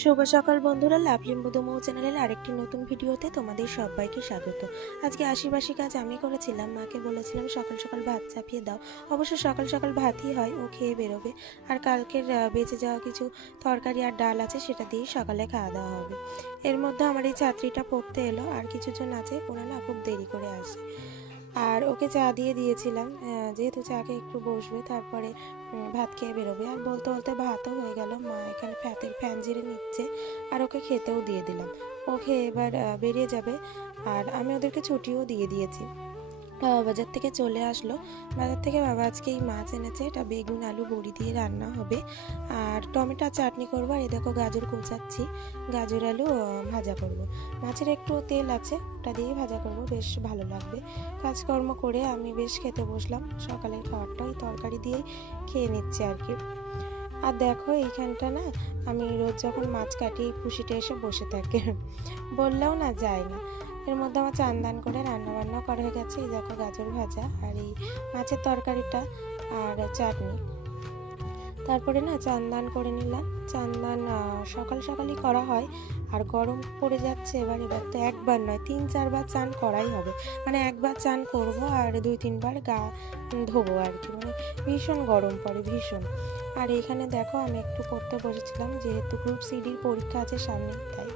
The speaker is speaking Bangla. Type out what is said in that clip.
শুভ সকাল বন্ধুরা, লাভলি মধুমৌ চ্যানেলের আরেকটি নতুন ভিডিওতে তোমাদের সবাইকে স্বাগত। আজকে আশিবাসী কাজ আমি করেছিলাম। মাকে বলেছিলাম সকাল সকাল ভাত চাপিয়ে দাও। অবশ্য সকাল সকাল ভাতই হয়, ও খেয়ে বেরোবে। আর কালকের বেঁচে যাওয়া কিছু তরকারি আর ডাল আছে, সেটা দিয়েই সকালে খাওয়া দাওয়া হবে। এর মধ্যে আমার এই ছাত্রীটা পড়তে এলো, আর কিছুজন আছে, ওরা না খুব দেরি করে আসে। আর ওকে চা দিয়ে দিয়েছিলাম, যেহেতু চাকে একটু বসবে, তারপরে ভাত খেয়ে বেরোবে। আর বলতে বলতে ভাতও হয়ে গেল। মা এখানে ফ্যান ঝেড়ে নিচ্ছে, আর ওকে খেতেও দিয়ে দিলাম। ও খেয়ে এবার বেরিয়ে যাবে। আর আমি ওদেরকে ছুটিও দিয়ে দিয়েছি। বাবা বাজার থেকে চলে আসলো। বাজার থেকে বাবা আজকে এই মাছ এনেছে, এটা বেগুন আলু বড়ি দিয়ে রান্না হবে। আর টমেটো চাটনি করবো। আর এই দেখো গাজর কোচাচ্ছি, গাজর আলু ভাজা করব। মাছের একটু তেল আছে, ওটা দিয়ে ভাজা করব, বেশ ভালো লাগবে। কাজকর্ম করে আমি বেশ খেতে বসলাম। সকালের খাবারটা ওই তরকারি দিয়েই খেয়ে নিচ্ছি আর কি। আর দেখো এইখানটা না, আমি রোজ যখন মাছ কাটি খুশিটা এসে বসে থাকে, বললেও না যায় না। এর মধ্যে আমার চান দান করে রান্নাবান্না করা হয়ে গেছে। এই দেখো গাজর ভাজা আর এই মাছের তরকারিটা আর চাটনি। তারপরে না চান দান করে নিলাম। চান দান সকাল সকালই করা হয়, আর গরম পড়ে যাচ্ছে। এবার তো একবার নয়, 3-4 বার চান করাই হবে। মানে একবার চান করব আর 2-3 বার গা ধোবো আর কি। মানে ভীষণ গরম পড়ে, ভীষণ। আর এখানে দেখো আমি একটু পড়তে বসেছিলাম, যেহেতু গ্রুপ সিডির পরীক্ষা আছে সামনে, তাই